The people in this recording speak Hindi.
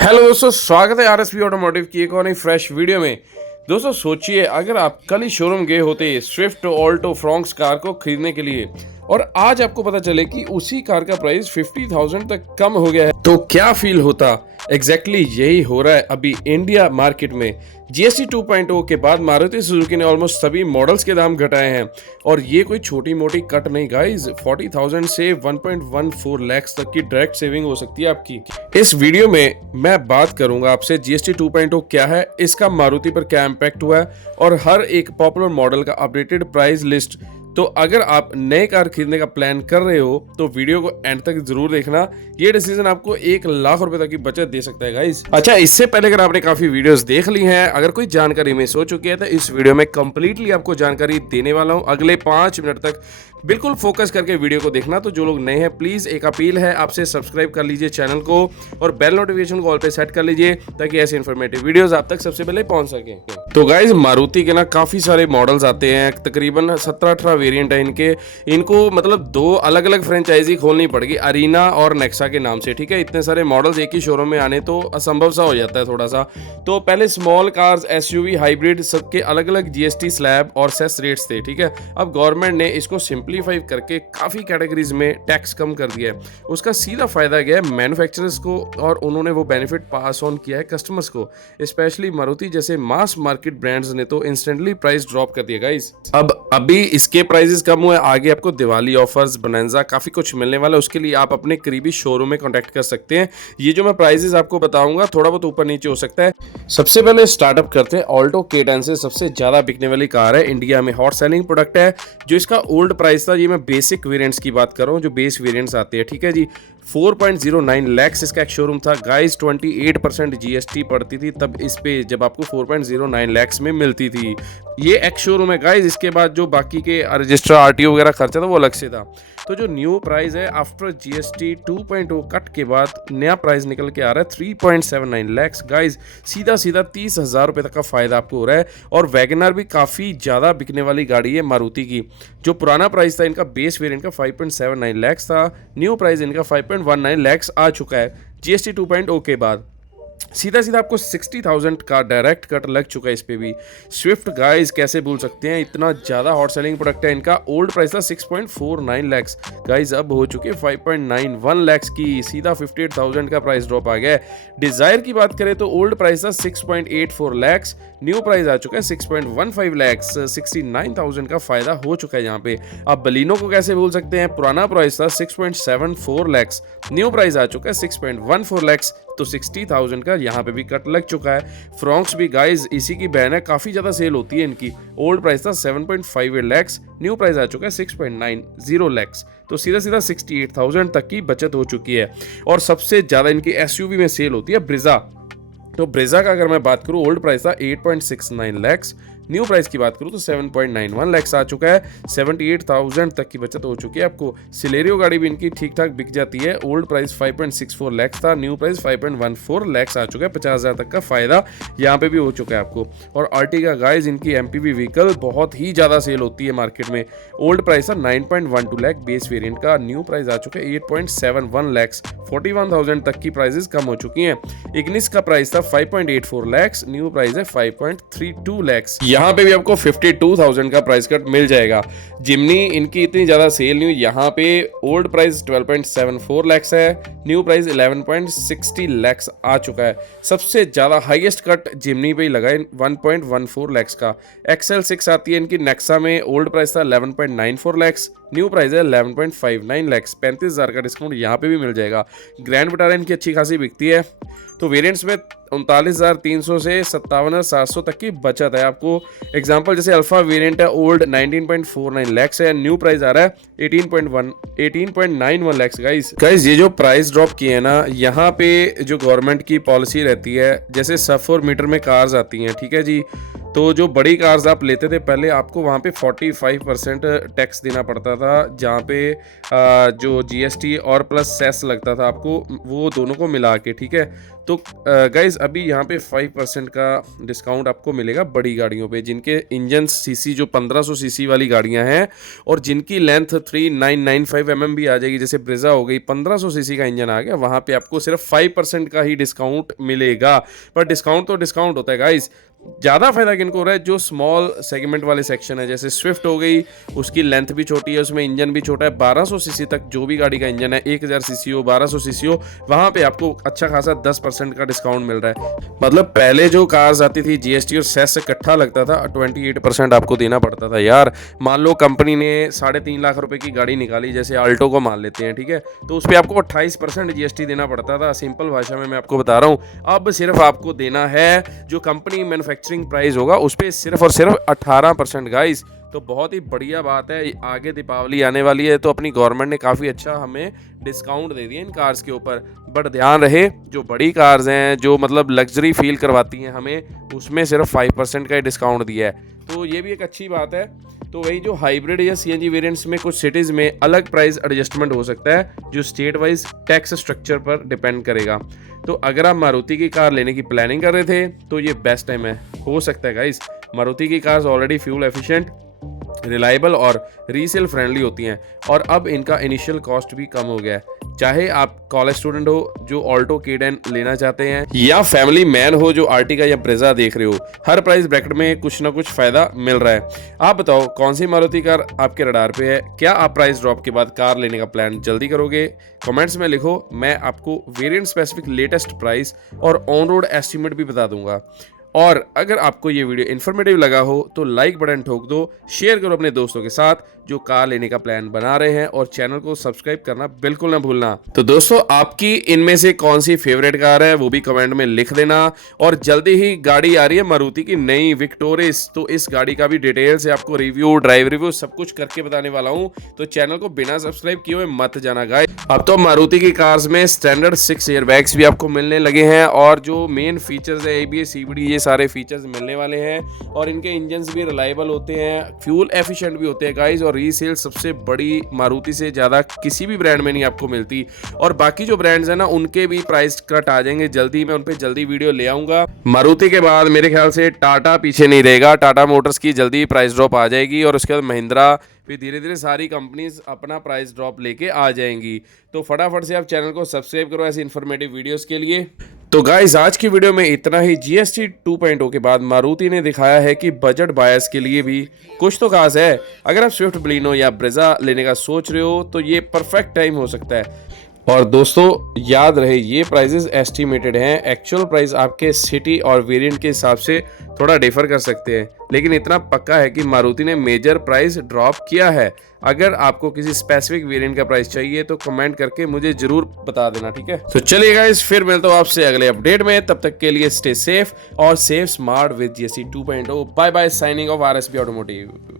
हेलो दोस्तों, स्वागत है आरएसपी ऑटोमोटिव की एक और नई फ्रेश वीडियो में। दोस्तों सोचिए, अगर आप कल ही शोरूम गए होते स्विफ्ट ऑल्टो फ्रॉन्क्स कार को खरीदने के लिए और आज आपको पता चले कि उसी कार का प्राइस 50,000 तक कम हो गया है, तो क्या फील होता। एग्जैक्टली यही हो रहा है अभी इंडिया मार्केट में। जीएसटी 2.0 के बाद मारुति सुजुकी ने ऑलमोस्ट सभी मॉडल्स के दाम घटाए हैं और ये कोई छोटी मोटी कट नहीं गाइस। 40,000 से 1.14 लाख तक की डायरेक्ट सेविंग हो सकती है आपकी। इस वीडियो में मैं बात करूंगा आपसे जीएसटी 2.0 क्या है, इसका मारुति पर क्या इम्पैक्ट हुआ है और हर एक पॉपुलर मॉडल का अपडेटेड प्राइस लिस्ट। तो अगर आप नए कार खरीदने का प्लान कर रहे हो तो वीडियो को एंड तक जरूर देखना। ये डिसीजन आपको 1 लाख रुपए तक की बचत दे सकता है गाइस। अच्छा, इससे पहले अगर आपने काफी वीडियोस देख ली हैं, अगर कोई जानकारी मिस हो चुकी है तो इस वीडियो में कंप्लीटली आपको जानकारी देने वाला हूं। अगले 5 मिनट तक बिल्कुल फोकस करके वीडियो को देखना। तो जो लोग नए हैं प्लीज एक अपील है आपसे, सब्सक्राइब कर लीजिए चैनल को और बेल नोटिफिकेशन को ऑल पे सेट कर लीजिए ताकि ऐसे इन्फॉर्मेटिव वीडियोस आप तक सबसे पहले पहुंच सके। तो गाइज मारुति के ना काफी सारे मॉडल्स आते हैं, तकरीबन 17-18 वेरिएंट है इनके। इनको मतलब 2 अलग अलग फ्रेंचाइजी खोलनी पड़ेगी, अरीना और नेक्सा के नाम से। ठीक है, इतने सारे मॉडल्स एक ही शोरूम में आने तो असंभव सा हो जाता है थोड़ा सा। तो पहले स्मॉल कार्स, एसयूवी, हाइब्रिड सबके अलग अलग जीएसटी स्लैब और सेस रेट्स थे। ठीक है, अब गवर्नमेंट ने इसको सिंप्लीफाई करके काफी कैटेगरीज में टैक्स कम कर दिया है। उसका सीधा फायदा गया है मैन्युफैक्चरर्स को और उन्होंने वो बेनिफिट पास ऑन किया है कस्टमर्स को। स्पेशली मारुति जैसे मास मार्केट ब्रांड्स ने तो इंस्टेंटली प्राइस ड्रॉप कर दिया गाइस। अब अभी इसके प्राइसेस कम हुए, आगे आपको दिवाली ऑफर्स, बोनंजा काफी कुछ मिलने वाला है। उसके लिए आप अपने करीबी शोरूम में कांटेक्ट कर सकते हैं। ये जो मैं प्राइसेस आपको बताऊंगा थोड़ा बहुत ऊपर नीचे हो सकता है। सबसे पहले स्टार्टअप करते हैं ऑल्टो K10 से। सबसे ज्यादा बिकने वाली कार है, इंडिया में हॉट सेलिंग प्रोडक्ट है। जो इसका ओल्ड प्राइस था, ये मैं बेसिक वेरिएंट्स की बात कर रहा हूँ, जो बेस वेरिएंट्स आते हैं। ठीक है जी, 4.09 लैक्स इसका एक शोरूम था गाइस। 28% जीएसटी पड़ती थी तब इस पे, जब आपको 4.09 लैक्स में मिलती थी। ये एक्स शोरूम है गाइस। इसके बाद जो बाकी के रजिस्टर, आरटीओ वगैरह खर्चा था वो अलग से था। तो जो न्यू प्राइस है आफ्टर जीएसटी 2.0 कट के बाद नया प्राइस निकल के आ रहा है 3.79 लैक्स गाइस। सीधा सीधा 30,000 रुपये तक का फायदा आपको हो रहा है। और वैगनर भी काफ़ी ज़्यादा बिकने वाली गाड़ी है मारुति की। जो पुराना प्राइस था इनका बेस वेरिएंट का 5.79 लैक्स था, न्यू प्राइस इनका 5.19 लैक्स आ चुका है जीएसटी 2.0 के बाद। सीधा सीधा आपको 60,000 का डायरेक्ट कट लग चुका है इस पे भी। स्विफ्ट गाइस कैसे भूल सकते हैं, इतना ज़्यादा हॉट सेलिंग प्रोडक्ट है इनका। ओल्ड प्राइस था 6.49 लैक्स गाइस, अब हो चुके 5.91 लैक्स की। सीधा 58,000 का प्राइस ड्रॉप आ गया है। डिजायर की बात करें तो ओल्ड प्राइस था 6.84 लैक्स, न्यू प्राइस आ चुका है 6.15 लैक्स। 69,000 का फायदा हो चुका है यहाँ पे। आप बलिनो को कैसे भूल सकते हैं, पुराना प्राइस था 6.74 लैक्स, न्यू प्राइस आ चुका है 6.14 लैक्स। तो 60,000 का यहाँ पे भी कट लग चुका है। फ्रॉन्क्स भी गाइस इसी की बहन है, काफ़ी ज़्यादा सेल होती है इनकी। ओल्ड प्राइस था 7.58 लैक्स, न्यू प्राइस आ चुका है 6.90 लैक्स। तो सीधा सीधा 68,000 तक की बचत हो चुकी है। और सबसे ज़्यादा इनकी एसयूवी में सेल होती है ब्रिजा। तो ब्रेजा का अगर मैं बात करूं, ओल्ड प्राइस था 8.69 लैक्स, न्यू प्राइस की बात करूं तो 7.91 लैक्स आ चुका है। 78,000 तक की बचत हो चुकी है आपको। सिलेरियो गाड़ी भी इनकी ठीक ठाक बिक जाती है। ओल्ड प्राइस 5.64 लैक्स था, न्यू प्राइस 5.14 लैक्स आ चुका है। 50,000 तक का फायदा यहाँ पे भी हो चुका है आपको। और आर्टिगा गाइस इनकी एमपीवी व्हीकल बहुत ही ज़्यादा सेल होती है मार्केट में। ओल्ड प्राइस था 9.12 लैख बेस वेरिएंट का, न्यू प्राइस आ चुका है 8.71 लैक्स। 41,000 तक की प्राइसेस कम हो चुकी हैं। इग्निस का प्राइस था 5.84 लैक्स, न्यू प्राइस है 5.32 लैक्स। यहाँ पे भी आपको 52,000 का प्राइस कट मिल जाएगा। जिमनी इनकी इतनी ज़्यादा सेल नहीं हुई, यहाँ पे ओल्ड प्राइस 12.74 लैक्स है, न्यू प्राइस 11.60 लैक्स आ चुका है। सबसे ज़्यादा हाईएस्ट कट जिमनी पे ही लगा है 1.14 लैक्स का। एक्सएल 6 आती है इनकी नेक्सा में, ओल्ड प्राइस था 11.94 लैक्स, न्यू प्राइस है 11.59 लैक्स। 35,000 का डिस्काउंट यहाँ पे भी मिल जाएगा। ग्रैंड विटारा इनकी अच्छी खासी बिकती है। तो वेरिएंट्स में 39,300 से 57,700 तक की बचत है आपको। एग्जांपल जैसे अल्फा वेरिएंट है, ओल्ड 19.49 लैक्स है, न्यू प्राइस आ रहा है 18.91 लैक्स गाइस। ये जो प्राइस ड्रॉप किए हैं ना, यहाँ पे जो गवर्नमेंट की पॉलिसी रहती है, जैसे सब 4 मीटर में कार्स आती हैं, ठीक है जी, तो जो बड़ी कार्स आप लेते थे पहले आपको वहाँ पे 45% टैक्स देना पड़ता था, जहाँ पे जो जीएसटी और प्लस सेस लगता था आपको, वो दोनों को मिला के। ठीक है, तो गाइज अभी यहाँ पे 5% का डिस्काउंट आपको मिलेगा बड़ी गाड़ियों पे, जिनके इंजन सीसी जो 1500 सीसी वाली गाड़ियाँ हैं और जिनकी लेंथ 3995 भी आ जाएगी, जैसे ब्रेजा हो गई 1500 सीसी का इंजन आ गया, वहाँ पे आपको सिर्फ 5% का ही डिस्काउंट मिलेगा। पर डिस्काउंट तो डिस्काउंट होता है गाइज, ज़्यादा फायदा किनको हो रहा है, जो स्मॉल सेगमेंट वाले सेक्शन है, जैसे स्विफ्ट हो गई, उसकी लेंथ भी छोटी है, उसमें इंजन भी छोटा है, 1200 सीसी तक जो भी गाड़ी का इंजन है, 1000 सीसी हो 1200 सीसी हो, वहाँ पे आपको अच्छा खासा 10% का डिस्काउंट मिल रहा है। मतलब पहले जो कार्स आती थी जीएसटी और सेस से इकट्ठा लगता था, 28% आपको देना पड़ता था यार। मान लो कंपनी ने 3.5 लाख रुपए की गाड़ी निकाली, जैसे आल्टो को मान लेते हैं, ठीक है, तो उस पर आपको 28% जीएसटी देना पड़ता था। सिंपल भाषा में मैं आपको बता रहा हूँ, अब सिर्फ आपको देना है जो कंपनी मैन्युफैक्चरिंग प्राइस होगा उस पर सिर्फ और सिर्फ 18% गाइस। तो बहुत ही बढ़िया बात है। आगे दीपावली आने वाली है तो अपनी गवर्नमेंट ने काफ़ी अच्छा हमें डिस्काउंट दे दिया इन कार्स के ऊपर। बट ध्यान रहे, जो बड़ी कार्स हैं जो मतलब लग्जरी फील करवाती हैं हमें, उसमें सिर्फ 5% का ही डिस्काउंट दिया है, तो ये भी एक अच्छी बात है। तो वही जो हाइब्रिड या सीएनजी वेरिएंट्स में कुछ सिटीज़ में अलग प्राइस एडजस्टमेंट हो सकता है, जो स्टेट वाइज टैक्स स्ट्रक्चर पर डिपेंड करेगा। तो अगर आप मारुति की कार लेने की प्लानिंग कर रहे थे तो ये बेस्ट टाइम है, हो सकता है गाइस। मारुति की cars already fuel efficient, reliable और रीसेल फ्रेंडली होती हैं, और अब इनका इनिशियल कॉस्ट भी कम हो गया है। चाहे आप कॉलेज स्टूडेंट हो जो ऑल्टो K10 लेना चाहते हैं, या फैमिली मैन हो जो आर्टिका या ब्रेजा देख रहे हो, हर प्राइस ब्रैकेट में कुछ ना कुछ फायदा मिल रहा है। आप बताओ कौन सी मारुति कार आपके रडार पे है? क्या आप प्राइस ड्रॉप के बाद कार लेने का प्लान जल्दी करोगे? कमेंट्स में लिखो, मैं आपको वेरिएंट स्पेसिफिक लेटेस्ट प्राइस और ऑन रोड एस्टीमेट भी बता दूंगा। और अगर आपको ये वीडियो इन्फॉर्मेटिव लगा हो तो लाइक बटन ठोक दो, शेयर करो अपने दोस्तों के साथ जो कार लेने का प्लान बना रहे हैं, और चैनल को सब्सक्राइब करना बिल्कुल ना भूलना। तो दोस्तों, आपकी इनमें से कौन सी फेवरेट कार है वो भी कमेंट में लिख देना। और जल्दी ही गाड़ी आ रही है मारुति की नई विक्टोरिस, तो इस गाड़ी का भी डिटेल से आपको रिव्यू, ड्राइव रिव्यू सब कुछ करके बताने वाला हूँ, तो चैनल को बिना सब्सक्राइब किए हुए मत जाना गाइस। अब तो मारुति की कार्स में स्टैंडर्ड 6 एयरबैग्स भी आपको मिलने लगे हैं, और जो मेन फीचर्स है ABS CVT, ये सारे फीचर्स मिलने वाले हैं। और इनके इंजन्स भी रिलायबल होते हैं, फ्यूल एफिशिएंट भी होते हैं गाइस, और रीसेल सबसे बड़ी मारुति से ज़्यादा किसी भी ब्रांड में नहीं आपको मिलती। और बाकी जो ब्रांड्स हैं ना, उनके भी प्राइस कट आ जाएंगे जल्दी, मैं उन पर जल्दी वीडियो ले आऊँगा। मारुति के बाद मेरे ख्याल से टाटा पीछे नहीं रहेगा, टाटा मोटर्स की जल्दी प्राइस ड्रॉप आ जाएगी, और उसके बाद महिंद्रा, फिर धीरे धीरे सारी कंपनीज अपना प्राइस ड्रॉप लेके आ जाएंगी। तो फटाफट से आप चैनल को सब्सक्राइब करो ऐसी इन्फॉर्मेटिव वीडियोस के लिए। तो गाइस, आज की वीडियो में इतना ही। GST 2.0 के बाद मारुति ने दिखाया है कि बजट बायर्स के लिए भी कुछ तो खास है। अगर आप स्विफ्ट बलिनो या ब्रेजा लेने का सोच रहे हो तो ये परफेक्ट टाइम हो सकता है। और दोस्तों याद रहे, ये प्राइजेस एस्टिमेटेड हैं, एक्चुअल प्राइस आपके सिटी और वेरिएंट के हिसाब से थोड़ा डिफर कर सकते हैं, लेकिन इतना पक्का है कि मारुति ने मेजर प्राइस ड्रॉप किया है। अगर आपको किसी स्पेसिफिक वेरिएंट का प्राइस चाहिए तो कमेंट करके मुझे जरूर बता देना, ठीक है। तो चलिए गाइस, फिर मिलता हूँ आपसे अगले अपडेट में, तब तक के लिए स्टे सेफ और safe smart with GST 2.0। Bye bye, signing off RSB automotive.